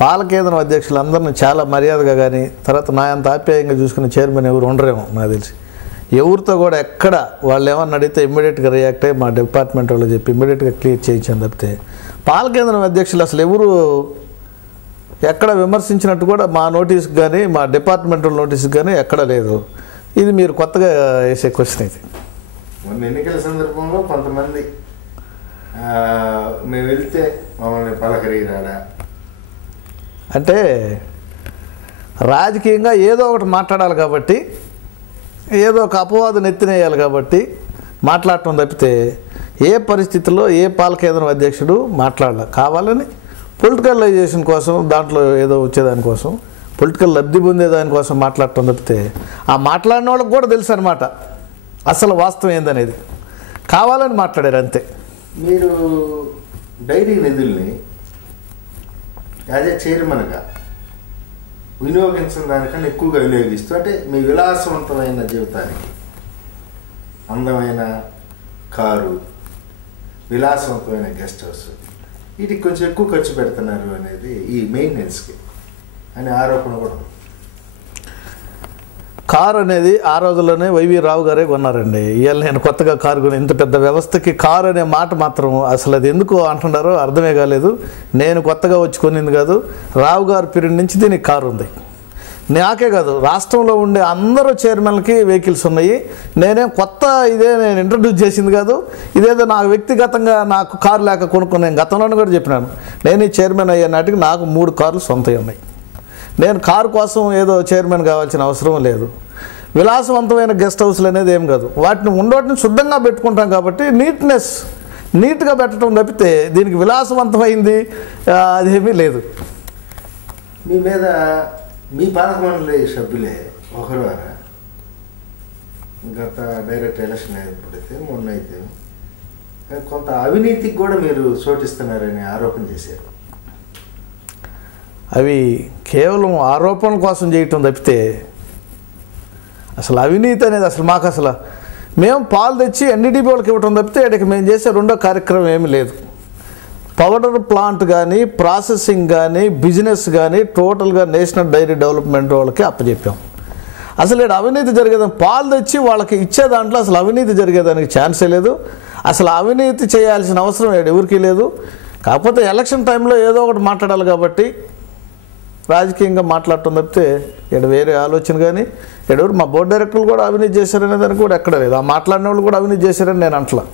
పాల కేంద్రం అధ్యక్షులందరినీ చాలా మర్యాదగా కానీ తర్వాత నా అంత ఆప్యాయంగా చూసుకునే చైర్మన్ ఎవరు ఉండరేమో నాకు తెలిసి. ఎవరితో కూడా ఎక్కడ వాళ్ళు ఏమన్నా అడిగితే ఇమ్మీడియట్గా రియాక్ట్ అయ్యి మా డిపార్ట్మెంట్ వాళ్ళు చెప్పి ఇమ్మీడియట్గా క్లియర్ చేయించాను తప్పితే పాల కేంద్రం అధ్యక్షులు అసలు ఎవరు ఎక్కడ విమర్శించినట్టు కూడా మా నోటీస్కి కానీ మా డిపార్ట్మెంటల్ నోటీస్కి కానీ ఎక్కడ లేదు. ఇది మీరు కొత్తగా వేసే క్వశ్చన్ ఇది. మొన్న ఎన్నికల సందర్భంలో కొంతమంది మేము వెళ్తే మమ్మల్ని పలకరిరాడా అంటే రాజకీయంగా ఏదో ఒకటి మాట్లాడాలి కాబట్టి ఏదో ఒక అపవాదం ఎత్తినేయాలి కాబట్టి మాట్లాడటం తప్పితే ఏ పరిస్థితుల్లో ఏ పాల కేంద్రం అధ్యక్షుడు మాట్లాడాలి. కావాలని పొలిటికలైజేషన్ కోసం దాంట్లో ఏదో వచ్చేదానికోసం పొలిటికల్ లబ్ధి పొందేదానికోసం మాట్లాడటం తప్పితే ఆ మాట్లాడిన వాళ్ళకి కూడా తెలుసు అనమాట అసలు వాస్తవం ఏందనేది. కావాలని మాట్లాడారు అంతే. మీరు డైరీ నిధుల్ని యాజ్ ఏ చైర్మన్గా వినియోగించిన దానికన్నా ఎక్కువగా వినియోగిస్తూ అంటే మీ విలాసవంతమైన జీవితానికి అందమైన కారు విలాసవంతమైన గెస్ట్ హౌస్ వీటికి కొంచెం ఎక్కువ ఖర్చు పెడుతున్నారు అనేది ఈ మెయింటెనెన్స్కి అనే ఆరోపణ కూడా ఉంది. కారు అనేది ఆ రోజుల్లోనే వైవి రావు గారే కొన్నారండి. ఇవాళ నేను కొత్తగా కారు కొని ఇంత పెద్ద వ్యవస్థకి కారు అనే మాట మాత్రం అసలు అది ఎందుకు అంటున్నారో అర్థమే కాలేదు. నేను కొత్తగా వచ్చి కొనింది కాదు, రావు గారి పీరియడ్ నుంచి దీనికి కారు ఉంది. నాకే కాదు రాష్ట్రంలో ఉండే అందరూ చైర్మన్లకి వెహికల్స్ ఉన్నాయి. నేనేం కొత్త ఇదే నేను ఇంట్రడ్యూస్ చేసింది కాదు. ఇదేదో నాకు వ్యక్తిగతంగా నాకు కారు లేక కొనుక్కున్నాను. గతంలోనే కూడా చెప్పినాను నేను ఈ చైర్మన్ అయ్యే నాటికి నాకు 3 కార్లు సొంతవి ఉన్నాయి. నేను కారు కోసం ఏదో చైర్మన్ కావాల్సిన అవసరం లేదు. విలాసవంతమైన గెస్ట్ హౌస్లు అనేది ఏం కాదు, వాటిని శుద్ధంగా పెట్టుకుంటాం కాబట్టి నీట్గా పెట్టడం తప్పితే దీనికి విలాసవంతమైంది అదేమీ లేదు. మీ మీద మీ పాలక మండలి సభ్యులే ఒకరు గత డైరెక్ట్ ఎలక్షన్ అయినప్పుడైతే మొన్న అయితే కొంత అవినీతికి కూడా మీరు చోటిస్తున్నారని ఆరోపణ చేశారు. అవి కేవలం ఆరోపణల కోసం చేయటం తప్పితే అసలు అవినీతి అనేది అసలు మాకు అసలు మేము పాలు తెచ్చి ఎన్డీడీపీ వాళ్ళకి ఇవ్వటం తప్పితే ఇక్కడికి మేము చేసే రెండో కార్యక్రమం ఏమీ లేదు. పౌడర్ ప్లాంట్ కానీ ప్రాసెసింగ్ కానీ బిజినెస్ కానీ టోటల్గా నేషనల్ డైరీ డెవలప్మెంట్ వాళ్ళకి అప్పచెప్పాం. అసలు ఇక్కడ అవినీతి జరిగేదాన్ని పాలు తెచ్చి వాళ్ళకి ఇచ్చే దాంట్లో అసలు అవినీతి జరిగేదానికి ఛాన్సే లేదు. అసలు అవినీతి చేయాల్సిన అవసరం ఎవరికీ లేదు. కాకపోతే ఎలక్షన్ టైంలో ఏదో ఒకటి మాట్లాడాలి కాబట్టి రాజకీయంగా మాట్లాడటం తప్పితే ఇక్కడ వేరే ఆలోచన కానీ ఎవరు మా బోర్డు డైరెక్టర్లు కూడా అవినీతి చేశారనే దానికి కూడా ఎక్కడ లేదు. ఆ మాట్లాడిన వాళ్ళు కూడా అవినీతి చేశారని నేను అంటలా.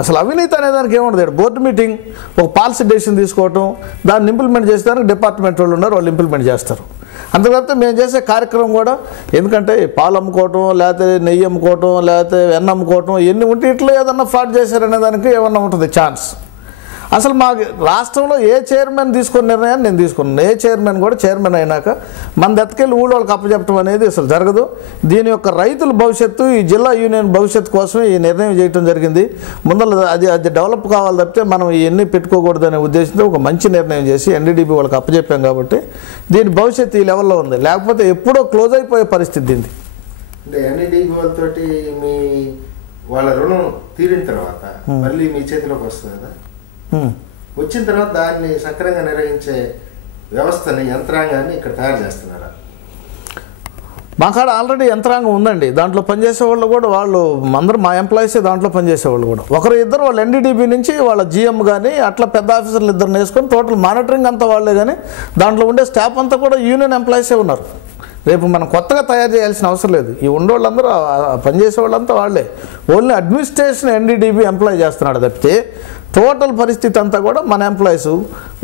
అసలు అవినీతి అనేదానికి ఏముండదు. ఇక్కడ బోర్డు మీటింగ్ ఒక పాలసీ డెసిషన్ తీసుకోవటం దాన్ని ఇంప్లిమెంట్ చేసేదానికి డిపార్ట్మెంట్ వాళ్ళు ఉన్నారు, వాళ్ళు ఇంప్లిమెంట్ చేస్తారు. అంతకంటే మేము చేసే కార్యక్రమం కూడా ఎందుకంటే పాలు అమ్ముకోవటం లేకపోతే నెయ్యి అమ్ముకోవటం లేకపోతే వెన్న అమ్ముకోవటం ఇవన్నీ ఉంటే ఇట్లా ఏదన్నా ఫ్రాడ్ చేశారనే దానికి ఏమన్నా ఉంటుంది ఛాన్స్. అసలు మా రాష్ట్రంలో ఏ చైర్మన్ తీసుకున్న నిర్ణయాన్ని నేను తీసుకున్నాను. ఏ చైర్మన్ కూడా చైర్మన్ అయినాక మన దత్తకెళ్ళి ఊళ్ళోళ్ళకి అప్పచెప్పడం అనేది అసలు జరగదు. దీని యొక్క రైతుల భవిష్యత్తు ఈ జిల్లా యూనియన్ భవిష్యత్తు కోసం ఈ నిర్ణయం చేయడం జరిగింది. ముందర అది డెవలప్ కావాలి తప్పితే మనం ఇవన్నీ పెట్టుకోకూడదనే ఉద్దేశంతో ఒక మంచి నిర్ణయం చేసి ఎన్డీడీపీ వాళ్ళకి అప్పచెప్పాం కాబట్టి దీని భవిష్యత్తు ఈ లెవెల్లో ఉంది. లేకపోతే ఎప్పుడో క్లోజ్ అయిపోయే పరిస్థితి దీన్ని. అంటే ఎన్డీడీపీ వాళ్ళతోటి వాళ్ళ రుణం తీరిన తర్వాత మళ్ళీ మీ చేతిలోకి వస్తుంది కదా. వచ్చిన తర్వాత దాన్ని సక్రమంగా నిర్వహించే వ్యవస్థని యంత్రాంగాన్ని ఇక్కడ తయారు చేస్తున్నారా? మా కాడ ఆల్రెడీ యంత్రాంగం ఉందండి. దాంట్లో పనిచేసే వాళ్ళు కూడా అందరూ మా ఎంప్లాయీసే దాంట్లో పనిచేసేవాళ్ళు కూడా ఒకరు ఇద్దరు వాళ్ళు ఎన్డీడీపీ నుంచి వాళ్ళ జీఎం కానీ అట్లా పెద్ద ఆఫీసర్లు ఇద్దరు వేసుకొని టోటల్ మానిటరింగ్ అంతా వాళ్ళే. కానీ దాంట్లో ఉండే స్టాఫ్ అంతా కూడా యూనియన్ ఎంప్లాయీసే ఉన్నారు. రేపు మనం కొత్తగా తయారు చేయాల్సిన అవసరం లేదు. ఈ ఉండేవాళ్ళందరూ పనిచేసే వాళ్ళంతా వాళ్ళే. ఓన్లీ అడ్మినిస్ట్రేషన్ ఎన్డీడీపీ ఎంప్లాయ్ చేస్తున్నాడు తప్పితే టోటల్ పరిస్థితి అంతా కూడా మన ఎంప్లాయీస్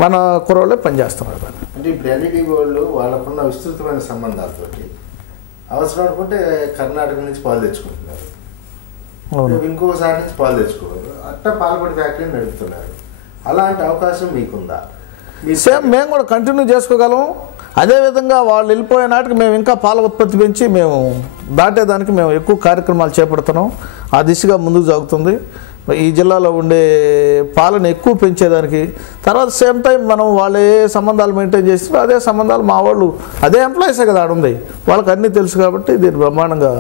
మన కుర్రోళ్ళే పనిచేస్తున్నారు. అంటే ఇప్పుడు ఎన్డీడీపీ వాళ్ళు వాళ్ళకున్న విస్తృతమైన సంబంధాలతోటి అవసరం అనుకుంటే కర్ణాటక నుంచి పాలు తెచ్చుకుంటున్నారు, ఇంకోసారి నుంచి పాలు తెచ్చుకోవాలి, అట్టా పాలపొడి ఫ్యాక్టరీని నడుపుతున్నారు. అలాంటి అవకాశం మీకుందా? సేమ్ మేము కూడా కంటిన్యూ చేసుకోగలం. అదేవిధంగా వాళ్ళు వెళ్ళిపోయే నాటికి మేము ఇంకా పాల ఉత్పత్తి పెంచి మేము దాటేదానికి మేము ఎక్కువ కార్యక్రమాలు చేపడుతున్నాం. ఆ దిశగా ముందుకు సాగుతుంది. ఈ జిల్లాలో ఉండే పాలను ఎక్కువ పెంచేదానికి తర్వాత సేమ్ టైం మనం వాళ్ళు ఏ సంబంధాలు మెయింటైన్ చేస్తారో అదే సంబంధాలు మా వాళ్ళు అదే ఎంప్లాయీసే కదా ఆడ ఉంది, వాళ్ళకి అన్నీ తెలుసు కాబట్టి దీన్ని బ్రహ్మాండంగా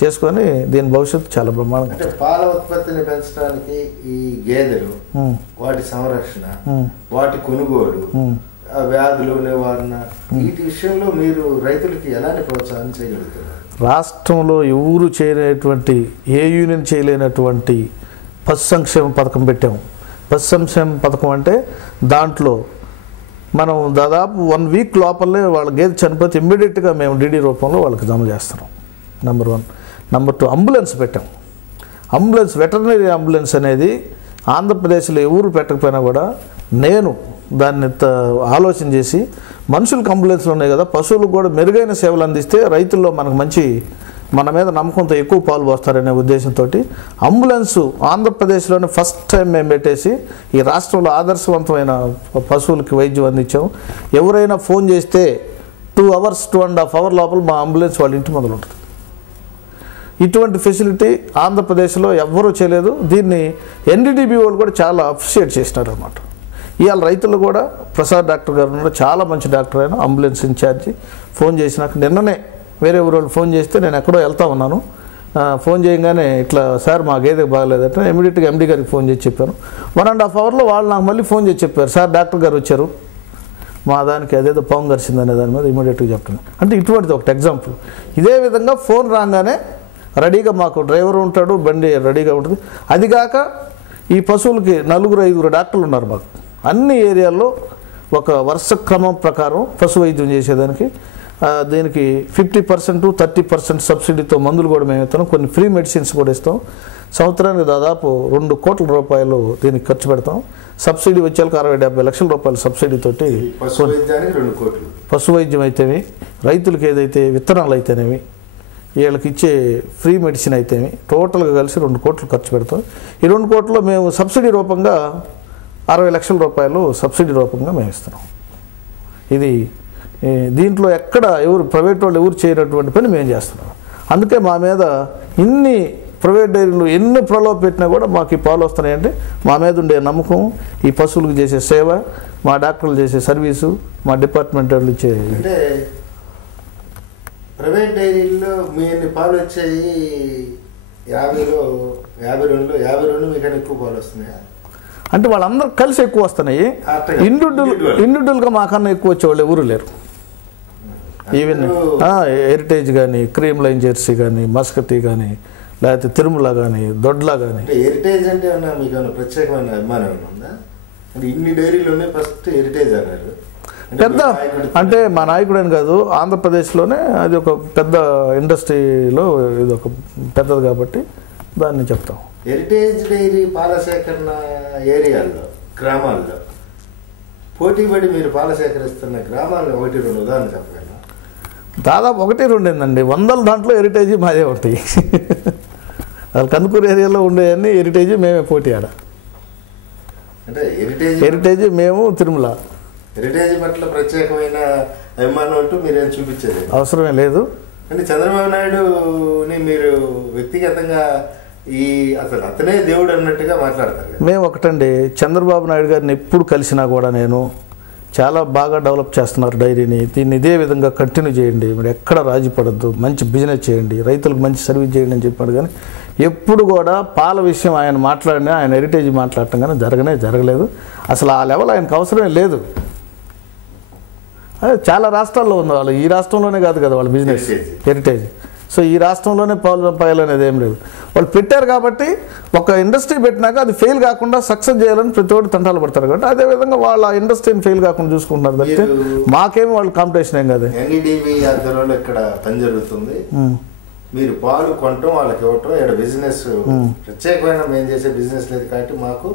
చేసుకొని దీని భవిష్యత్తు చాలా బ్రహ్మాండంగా. అంటే పాల ఉత్పత్తిని పెంచడానికి ఈ గేదెలు వాటి సంరక్షణ వాటి కొనుగోలు వ్యాధులు నివారణ వీటి విషయంలో మీరు రైతులకి ఎలాంటి ప్రోత్సాహం చేయగలుగుతున్నారు? రాష్ట్రంలో ఎవరు చేయలేనటువంటి, ఏ యూనియన్ చేయలేనటువంటి పశు సంక్షేమ పథకం పెట్టాము. పశు సంక్షేమ పథకం అంటే దాంట్లో మనం దాదాపు 1 వీక్ లోపలే వాళ్ళ గేదె చనిపోతే ఇమ్మీడియట్గా మేము డీడీ రూపంలో వాళ్ళకి జమ చేస్తున్నాం. నెంబర్ 1. నెంబర్ 2, అంబులెన్స్ పెట్టాం. అంబులెన్స్, వెటర్నరీ అంబులెన్స్ అనేది ఆంధ్రప్రదేశ్లో ఎవరు పెట్టకపోయినా కూడా నేను దాన్ని ఆలోచన చేసి మనుషులకు అంబులెన్స్లు ఉన్నాయి కదా, పశువులకు కూడా మెరుగైన సేవలు అందిస్తే రైతుల్లో మనకు మంచి, మన మీద నమ్మకంతో ఎక్కువ పాలు పోస్తారనే ఉద్దేశంతో అంబులెన్సు ఆంధ్రప్రదేశ్లోనే ఫస్ట్ టైం మేము పెట్టేసి ఈ రాష్ట్రంలో ఆదర్శవంతమైన పశువులకి వైద్యం అందించాం. ఎవరైనా ఫోన్ చేస్తే 2 hours 2.5 hours లోపల మా అంబులెన్స్ వాళ్ళ ఇంటి ముందర ఉంటుంది. ఇటువంటి ఫెసిలిటీ ఆంధ్రప్రదేశ్లో ఎవ్వరూ చేయలేదు. దీన్ని ఎన్డీడీబీ వాళ్ళు కూడా చాలా అప్రిషియేట్ చేసినారు అన్నమాట. ఇవాళ రైతులు కూడా ప్రసాద్ డాక్టర్ గారు ఉన్నారు, చాలా మంచి డాక్టర్ అయినా, అంబులెన్స్ ఇన్ఛార్జి. ఫోన్ చేసినాక నిన్ననే వేరే ఊరు ఫోన్ చేస్తే నేను ఎక్కడో వెళ్తా ఉన్నాను, ఫోన్ చేయగానే ఇట్లా సార్ మా గేదెకి బాగలేదంటే ఇమీడియట్గా ఎండీ గారికి ఫోన్ చేసి చెప్పాను. 1.5 hours వాళ్ళు నాకు మళ్ళీ ఫోన్ చేసి చెప్పారు, సార్ డాక్టర్ గారు వచ్చారు, మా దానికి అదేదో పాము గరిచిందనే దాని మీద ఇమీడియట్గా చెప్తున్నాను. అంటే ఇటువంటిది ఒకటి ఎగ్జాంపుల్. ఇదే విధంగా ఫోన్ రాగానే రెడీగా మాకు డ్రైవర్ ఉంటాడు, బండి రెడీగా ఉంటుంది. అదిగాక ఈ పశువులకి 4-5 డాక్టర్లు ఉన్నారు మాకు. అన్ని ఏరియాల్లో ఒక వరుస క్రమం ప్రకారం పశు వైద్యం చేసేదానికి దీనికి 50% 30% సబ్సిడీతో మందులు కూడా మేము ఇస్తాం. కొన్ని ఫ్రీ మెడిసిన్స్ కూడా ఇస్తాం. సంవత్సరానికి దాదాపు 2 కోట్ల రూపాయలు దీనికి ఖర్చు పెడతాం. సబ్సిడీ వచ్చేలకు 60-70 లక్షల రూపాయల సబ్సిడీతోటి పశు వైద్యం అయితేవి, రైతులకు ఏదైతే విత్తనాలు అయితేనేవి, వీళ్ళకి ఇచ్చే ఫ్రీ మెడిసిన్ అయితేవి, టోటల్గా కలిసి 2 కోట్లు ఖర్చు పెడతాం. ఈ 2 కోట్లలో మేము సబ్సిడీ రూపంగా 60 లక్షల రూపాయలు సబ్సిడీ రూపంగా మేము ఇస్తున్నాం. ఇది దీంట్లో ఎక్కడ ఎవరు ప్రైవేట్ వాళ్ళు ఎవరు చేయనటువంటి పని మేము చేస్తున్నాం. అందుకే మా మీద ఇన్ని ప్రైవేట్ డైరీలు ఎన్ని ప్రలోభ పెట్టినా కూడా మాకు ఈ పాలు వస్తున్నాయంటే మా మీద ఉండే నమ్మకం, ఈ పశువులకు చేసే సేవ, మా డాక్టర్లు చేసే సర్వీసు, మా డిపార్ట్మెంట్ వాళ్ళు ఇచ్చే. అంటే ప్రైవేట్ డైరీల్లో మీ ఎన్ని పాలు వచ్చాయి? 52లో 52 మీకన్నా ఎక్కువ పాలు వస్తున్నాయా? అంటే వాళ్ళందరూ కలిసి ఎక్కువ వస్తున్నాయి. ఇండివిజువల్గా మాకన్నా ఎక్కువ వచ్చేవాళ్ళు ఎవరు లేరు. ఈవెన్ హెరిటేజ్ కానీ, క్రీమ్ లైన్ జెర్సీ కానీ, మస్కటీ కానీ, లేకపోతే తిరుమల కానీ, దొడ్లా కానీ. హెరిటేజ్ అంటే మీకు ప్రత్యేకమైన అభిమానం ఉందా? అంటే ఇన్ని డైరీలు ఉన్నాయి, ఫస్ట్ హెరిటేజ్ అన్నారు. పెద్ద అంటే మా నాయకుడు అని కాదు, ఆంధ్రప్రదేశ్లోనే అది ఒక పెద్ద ఇండస్ట్రీలో ఇది ఒక పెద్దది కాబట్టి దాన్ని చెప్తాం. హెరిటేజ్ డైరీ పాల సేకరణ ఏరియాల్లో, గ్రామాల్లో పోటీపడి మీరు పాల సేకరిస్తున్న గ్రామాలను 1-2 ఉదాహరణ చెప్పగలరా? దాదాపు 1-2 ఏందండి, 100 దాంట్లో హెరిటేజీ మాదే ఉంటాయి. వాళ్ళు కందుకూరు ఏరియాలో ఉండేవన్నీ హెరిటేజీ మేమే పోటీ ఆడ. అంటే హెరిటేజీ మేము తిరుమల. హెరిటేజ్ పట్ల ప్రత్యేకమైన అభిమానం అంటూ మీరేం చూపించేది అవసరమే లేదు. అంటే చంద్రబాబు నాయుడుని మీరు వ్యక్తిగతంగా అసలు అతనే దేవుడు అన్నట్టుగా మాట్లాడతారు. మేము ఒకటండి, చంద్రబాబు నాయుడు గారిని ఎప్పుడు కలిసినా కూడా నేను చాలా బాగా డెవలప్ చేస్తున్నారు డైరీని, దీన్ని ఇదే విధంగా కంటిన్యూ చేయండి, మీరు ఎక్కడ రాజీ పడద్దు, మంచి బిజినెస్ చేయండి, రైతులకు మంచి సర్వీస్ చేయండి అని చెప్పాడు. కానీ ఎప్పుడు కూడా పాల విషయం ఆయన మాట్లాడినా, ఆయన హెరిటేజ్ మాట్లాడటం కానీ జరగలేదు. అసలు ఆ లెవెల్ ఆయనకు అవసరమే లేదు. చాలా రాష్ట్రాల్లో ఉంది వాళ్ళు, ఈ రాష్ట్రంలోనే కాదు కదా వాళ్ళ బిజినెస్ హెరిటేజ్. సో ఈ రాష్ట్రంలోనే పాలు అనేది ఏం లేదు. వాళ్ళు పెట్టారు కాబట్టి ఒక ఇండస్ట్రీ పెట్టినాక అది ఫెయిల్ కాకుండా సక్సెస్ చేయాలని ప్రతి ఒక్కటి తంటాలు పడతారు కాబట్టి అదేవిధంగా వాళ్ళ ఇండస్ట్రీని ఫెయిల్ కాకుండా చూసుకుంటున్నారు తప్పితే మాకేమో వాళ్ళు కాంపిటీషన్ ఏం కాదు. ఎన్డీడీబీ ఆధ్వర్యంలో ఇక్కడ పని జరుగుతుంది, మీరు పాలు కొనటం వాళ్ళకి ఇవ్వటం, ఇక్కడ బిజినెస్ ప్రత్యేకమైన మేము చేసే బిజినెస్ లేదు కాబట్టి మాకు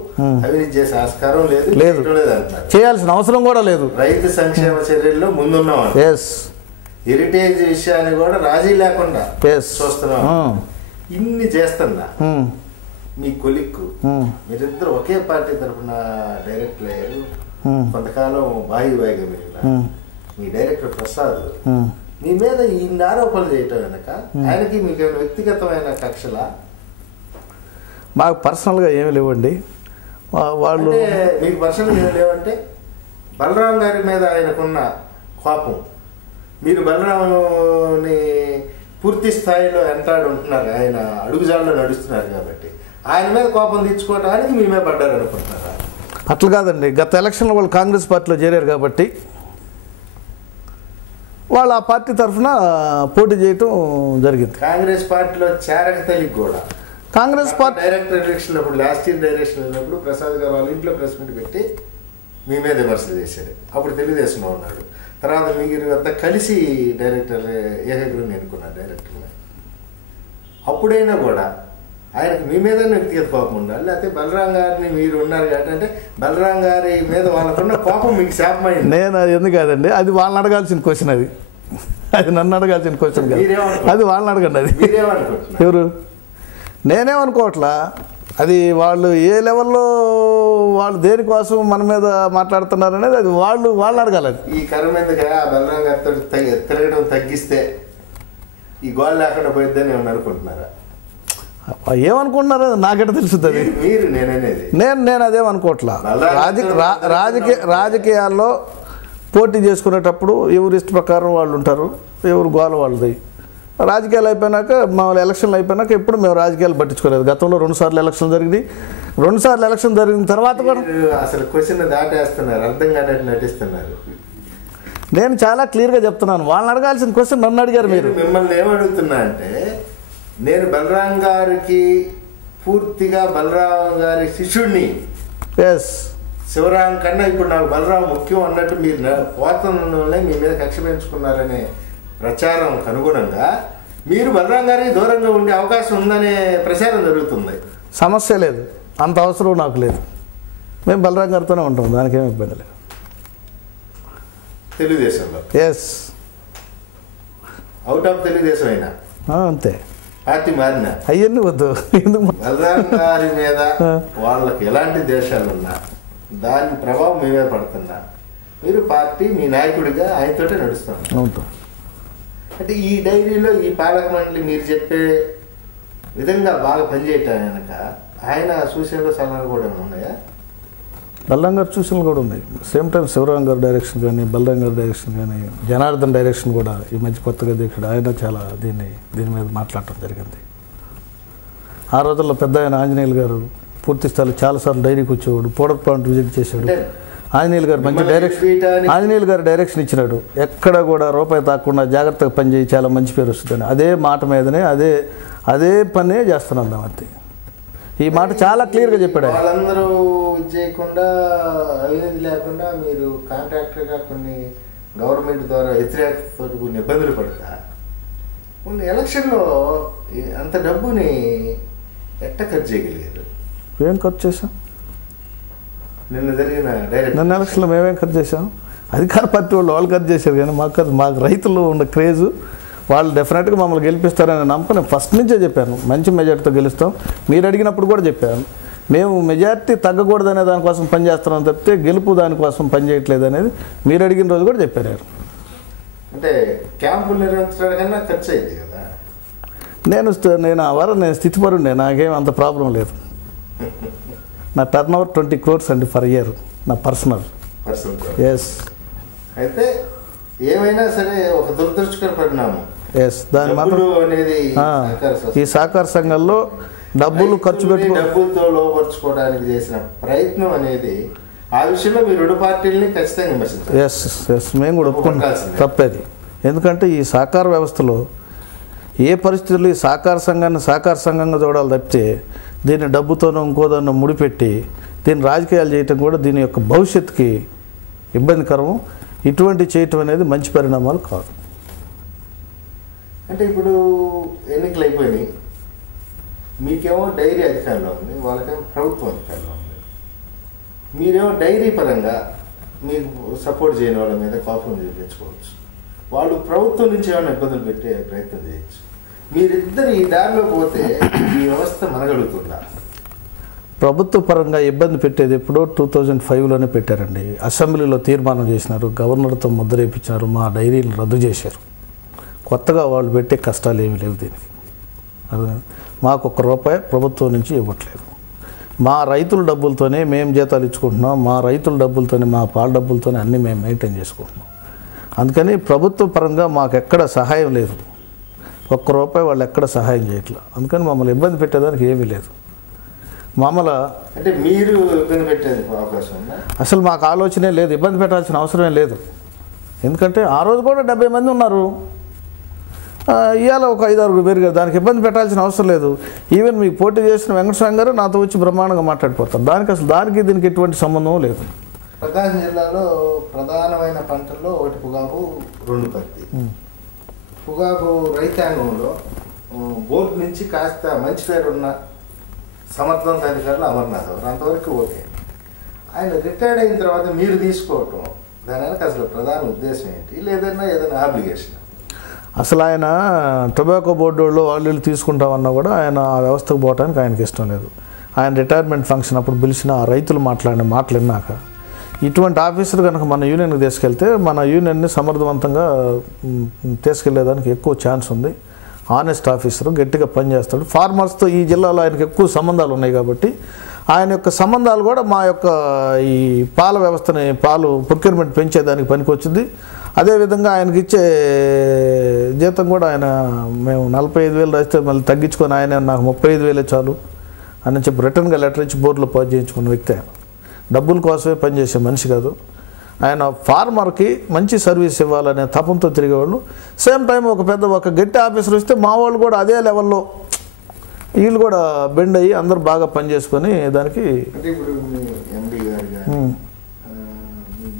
అవినీతి చేసే ఆస్కారం లేదు అంటారు. చేయాల్సిన అవసరం కూడా లేదు. రైతు సంక్షేమ చర్యల్లో ముందున్నాం. హెరిటేజ్ విషయాన్ని కూడా రాజీ లేకుండా చూస్తున్నాం. ఇన్ని చేస్తున్నా మీ కొలిక్కు మీరిద్దరు ఒకే పార్టీ తరఫున డైరెక్టర్ అయ్యారు, కొంతకాలం బాయిగా మీరు మీ డైరెక్టర్ ప్రసాద్ మీ మీద ఇన్ని ఆరోపణలు చేయటం వెనక ఆయనకి మీకు ఏమైనా వ్యక్తిగతమైన కక్షలా? మాకు పర్సనల్గా ఏమి లేవండి. వాళ్ళు మీకు పర్సనల్గా ఏమి లేవంటే బలరాం గారి మీద ఆయనకున్న కోపం, మీరు బలరాముని పూర్తి స్థాయిలో వెంటాడు ఉంటున్నారు, ఆయన అడుగుజాడలో నడుస్తున్నారు కాబట్టి ఆయన మీద కోపం తీర్చుకోవడానికి మీ మీద పడ్డారు అనుకుంటున్నారా? అట్లా కాదండి, గత ఎలక్షన్లో వాళ్ళు కాంగ్రెస్ పార్టీలో చేరారు కాబట్టి వాళ్ళు ఆ పార్టీ తరఫున పోటీ చేయటం జరిగింది. కాంగ్రెస్ పార్టీలో చేరక తెలియక కూడా కాంగ్రెస్ పార్టీ డైరెక్టర్ ఎలక్షన్ అప్పుడు లాస్ట్ ఇయర్ డైరెక్షన్ వెళ్ళినప్పుడు ప్రసాద్ గారు వాళ్ళ ఇంట్లో ప్రెస్ మీట్ పెట్టి మీ మీద విమర్శలు చేశాడు. అప్పుడు తెలుగుదేశంలో ఉన్నాడు. తర్వాత మీరు అంతా కలిసి డైరెక్టర్ ఏకగ్రహం ఎన్నుకున్నారు డైరెక్టర్ని. అప్పుడైనా కూడా ఆయనకు మీ మీద వ్యక్తిగత కోపం ఉండాలి, లేకపోతే బలరాం గారిని మీరు ఉన్నారు కాబట్టి అంటే బలరాం గారి మీద వాళ్ళకున్న కోపం మీకు శాపమైంది. నేను అది ఎందుకు కాదండి, అది వాళ్ళని అడగాల్సిన క్వశ్చన్, అది నన్ను అడగాల్సిన క్వశ్చన్ కాదు, అది వాళ్ళని అడగండి. అది మీరేమనుకుంటున్నారు? ఎవరు? నేనేమనుకోవట్లా. అది వాళ్ళు ఏ లెవెల్లో వాళ్ళు దేనికోసం మన మీద మాట్లాడుతున్నారు అనేది అది వాళ్ళు అడగాలి. ఈ కర్మ ఎందుకు బలరాం గారితో తిరగడం తగ్గిస్తే ఈ గోల్ లేకుండా పోయిద్దని ఏమన్నా అనుకుంటున్నారా? ఏమనుకుంటున్నారో నాకెట తెలుస్తుంది. మీరు నేననేది నేను అదేమనుకోవట్లా. రాజకీయాల్లో పోటీ చేసుకునేటప్పుడు ఎవరు ఇష్ట ప్రకారం వాళ్ళు ఉంటారు, ఎవరు గోల వాళ్ళది. రాజకీయాలు అయిపోయినాక మామూలు ఎలక్షన్లు అయిపోయినాక ఎప్పుడు మేము రాజకీయాలు పట్టించుకోలేదు. గతంలో 2 సార్లు ఎలక్షన్ జరిగింది. 2 సార్లు ఎలక్షన్ జరిగిన తర్వాత కూడా అసలు క్వశ్చన్ దాటేస్తున్నారు, అర్థం కానట్టు నటిస్తున్నారు. నేను చాలా క్లియర్గా చెప్తున్నాను. వాళ్ళని అడగాల్సిన క్వశ్చన్ నన్ను అడిగారు. మీరు మిమ్మల్ని ఏమడుగుతున్నా అంటే నేను బలరాం గారికి పూర్తిగా బలరాం గారి శిష్యుడిని, ఎస్ శివరాం కన్నా ఇప్పుడు నాకు బలరాం ముఖ్యం అన్నట్టు మీరు పోతున్నోళ్ళే మీ మీద కక్ష పెంచుకున్నారనే ప్రచారం అనుగుణంగా మీరు బలరాం గారికి దూరంగా ఉండే అవకాశం ఉందనే ప్రచారం జరుగుతుంది. సమస్య లేదు, అంత అవసరం నాకు లేదు. మేము బలరాం గారితోనే ఉంటాం, దానికి ఏమి ఇబ్బంది లేదు. తెలుగుదేశంలో ఎస్, అవుట్ ఆఫ్ తెలుగుదేశం అయినా అంతే. పార్టీ మారినా అవన్నీ వద్దు. ఎందుకు? బలరాం గారి మీద వాళ్ళకి ఎలాంటి దేశాలు ఉన్నా దాని ప్రభావం మేమే పడుతున్నా మీరు పార్టీ మీ నాయకుడిగా ఆయనతోటే నడుస్తాం. అంటే ఈ డైరీలో ఈ పాలక మండలి మీరు చెప్పే విధంగా బాగా పనిచేయటం కనుక ఆయన సూచనలు సలహాలు కూడా ఉన్నాయా? బలరాం గారి సూచనలు కూడా ఉన్నాయి. సేమ్ టైం శివరాం గారి డైరెక్షన్ కానీ, బలరాం గారి డైరెక్షన్ కానీ, జనార్దన్ డైరెక్షన్ కూడా ఈ మధ్య కొత్తగా దిగాడు. ఆయన చాలా దీని మీద మాట్లాడటం జరిగింది. ఆ రోజుల్లో పెద్ద ఆయన ఆంజనేయులు గారు పూర్తి స్థాయిలో చాలాసార్లు డైరీకి వచ్చేవాడు, పౌడర్ ప్లాంట్ విజిట్ చేశాడు. ఆంజనేయులు గారు మంచి ఆంజనేయులు గారు డైరెక్షన్ ఇచ్చినాడు. ఎక్కడ కూడా రూపాయి తాకుండా జాగ్రత్తగా పనిచేయి, చాలా మంచి పేరు వస్తుందని. అదే మాట మీదనే అదే పనే చేస్తున్నాం మేము. అంతే, ఈ మాట చాలా క్లియర్గా చెప్పాడు. వాళ్ళందరూ చేయకుండా అవినీతి లేకుండా మీరు కాంట్రాక్టర్గా కొన్ని గవర్నమెంట్ ద్వారా వ్యతిరేకతతో కొన్ని ఇబ్బందులు పడతా కొన్ని ఎలక్షన్లో అంత డబ్బుని ఎట్ట ఖర్చు చేయగలిగారు? ఏం ఖర్చు చేసాం? నిన్న జరిగిన నిన్న ఎలక్షన్లో మేమేం ఖర్చు చేసాం? అధికార పార్టీ వాళ్ళు ఖర్చు చేశారు. కానీ మాకు రైతులు ఉన్న క్రేజు, వాళ్ళు డెఫినెట్గా మమ్మల్ని గెలిపిస్తారని నమ్మకం నేను ఫస్ట్ నుంచే చెప్పాను. మంచి మెజార్టీతో గెలుస్తాం. మీరు అడిగినప్పుడు కూడా చెప్పాను, మేము మెజార్టీ తగ్గకూడదనే దానికోసం పనిచేస్తున్నాం తప్పితే గెలుపు దానికోసం పనిచేయట్లేదు అనేది మీరు అడిగిన రోజు కూడా చెప్పారు. అంటే క్యాంపులు నిర్వహించడానికన్నా ఖర్చు అయింది కదా. నేను స్థితిపరుండే, నాకేం అంత ప్రాబ్లం లేదు. నా టర్న్ ఓవర్ 20 crores అండి ఫర్ ఇయర్, నా పర్సనల్. ఎస్, అయితే ఏమైనా సరే ఒక దురదృష్టకర పరిణామం. ఎస్, దాని మాత్రం ఈ సహకార సంఘాల్లో డబ్బులు ఖర్చు డబ్బులతో లోపరుచుకోవడానికి చేసిన ప్రయత్నం అనేది ఆ విషయంలో మీరు 2 పార్టీలని ఖచ్చితంగా విమర్శించారు. ఎస్, మేము కూడా ఒప్పుకుంటాం, తప్పేది. ఎందుకంటే ఈ సహకార వ్యవస్థలో ఏ పరిస్థితుల్లో ఈ సహకార సంఘాన్ని సహకార సంఘంగా చూడాలి తప్పితే దీన్ని డబ్బుతోనో ఇంకోదాన్నో ముడిపెట్టి దీన్ని రాజకీయాలు చేయటం కూడా దీని యొక్క భవిష్యత్తుకి ఇబ్బందికరం. ఇటువంటి చేయటం అనేది మంచి పరిణామాలు కాదు. అంటే ఇప్పుడు ఎన్నికలు అయిపోయినాయి, మీకేమో డైరీ అధికారంలో ఉంది, వాళ్ళకేమో ప్రభుత్వం అధికారంలో ఉంది. మీరేమో డైరీ పరంగా మీకు సపోర్ట్ చేయని వాళ్ళ మీద కోపం చూపించుకోవచ్చు, వాళ్ళు ప్రభుత్వం నుంచి ఏమైనా ఇబ్బందులు పెట్టే ప్రయత్నం చేయొచ్చు. మీరిద్దరు ఈ దారిలో పోతే ఈ వ్యవస్థ మనగలుగుతుందా? ప్రభుత్వ పరంగా ఇబ్బంది పెట్టేది ఎప్పుడో 2005లోనే పెట్టారండి. అసెంబ్లీలో తీర్మానం చేసినారు, గవర్నర్తో ముద్ర వేయించినారు, మా డైరీని రద్దు చేశారు. కొత్తగా వాళ్ళు పెట్టే కష్టాలు ఏమీ లేవు దీనికి. మాకు ₹1 ప్రభుత్వం నుంచి ఇవ్వట్లేదు. మా రైతుల డబ్బులతోనే మేము జీతాలు ఇచ్చుకుంటున్నాం, మా రైతుల డబ్బులతోనే, మా పాల డబ్బులతోనే అన్నీ మేము మెయింటైన్ చేసుకుంటున్నాం. అందుకని ప్రభుత్వ పరంగా మాకు ఎక్కడ సహాయం లేదు. ₹1 వాళ్ళు ఎక్కడ సహాయం చేయట్లేదు. అందుకని మమ్మల్ని ఇబ్బంది పెట్టేదానికి ఏమీ లేదు. మామూలు అంటే మీరు ఇబ్బంది పెట్టేది అవకాశం ఉందా? అసలు మాకు ఆలోచనే లేదు, ఇబ్బంది పెట్టాల్సిన అవసరమే లేదు. ఎందుకంటే ఆ రోజు కూడా 70 మంది ఉన్నారు, ఇవాళ ఒక 5-6 పెరిగారు, దానికి ఇబ్బంది పెట్టాల్సిన అవసరం లేదు. ఈవెన్ మీకు పోటీ చేసిన వెంకటస్వామి గారు నాతో వచ్చి బ్రహ్మాండంగా మాట్లాడిపోతారు. దానికి దీనికి ఎటువంటి సంబంధం లేదు. ప్రకాశం జిల్లాలో ప్రధానమైన పంటల్లో ఒకటి పొగాకు, 2 పత్తి. పొగాకు రైతాంగంలో బోర్డు నుంచి కాస్త మంచి పేరు ఉన్న సమర్థవంత అధికారులు అమర్నాథ్ గారు, అంతవరకు ఓకే. ఆయన రిటైర్డ్ అయిన తర్వాత మీరు తీసుకోవటం దాని వెనక అసలు ప్రధాన ఉద్దేశం ఏంటి? లేదన్నా ఏదైనా ఆబ్లిగేషన్? అసలు ఆయన టొబాకో బోర్డు వాళ్ళు తీసుకుంటామన్నా కూడా ఆయన ఆ వ్యవస్థకు పోవడానికి ఆయనకి ఇష్టం లేదు. ఆయన రిటైర్మెంట్ ఫంక్షన్ అప్పుడు పిలిచిన ఆ రైతులు మాట్లాడిన మాటలు విన్నాక ఇటువంటి ఆఫీసర్ కనుక మన యూనియన్కి తీసుకెళ్తే మన యూనియన్ని సమర్థవంతంగా తీసుకెళ్లేదానికి ఎక్కువ ఛాన్స్ ఉంది. ఆనెస్ట్ ఆఫీసరు, గట్టిగా పనిచేస్తాడు. ఫార్మర్స్తో ఈ జిల్లాలో ఆయనకు ఎక్కువ సంబంధాలు ఉన్నాయి కాబట్టి ఆయన యొక్క సంబంధాలు కూడా మా యొక్క ఈ పాల వ్యవస్థని, పాలు ప్రొక్యూర్మెంట్ పెంచేదానికి పనికొచ్చింది. అదేవిధంగా ఆయనకి ఇచ్చే జీతం కూడా ఆయన మేము 45,000 రాస్తే మళ్ళీ తగ్గించుకొని ఆయన నాకు 35,000 చాలు అని చెప్పి రిటర్న్గా లెటర్ ఇచ్చి బోర్డులో పాస్ చేయించుకున్న వ్యక్తి. ఆయన డబ్బుల కోసమే పనిచేసే మనిషి కాదు. ఆయన ఫార్మర్కి మంచి సర్వీస్ ఇవ్వాలనే తపంతో తిరిగేవాళ్ళు. సేమ్ టైం ఒక గట్టి ఆఫీసర్ వస్తే మా వాళ్ళు కూడా అదే లెవెల్లో వీళ్ళు కూడా బెండ్ అయ్యి అందరూ బాగా పనిచేసుకొని దానికి అంటే ఇప్పుడు ఎండి గారు కానీ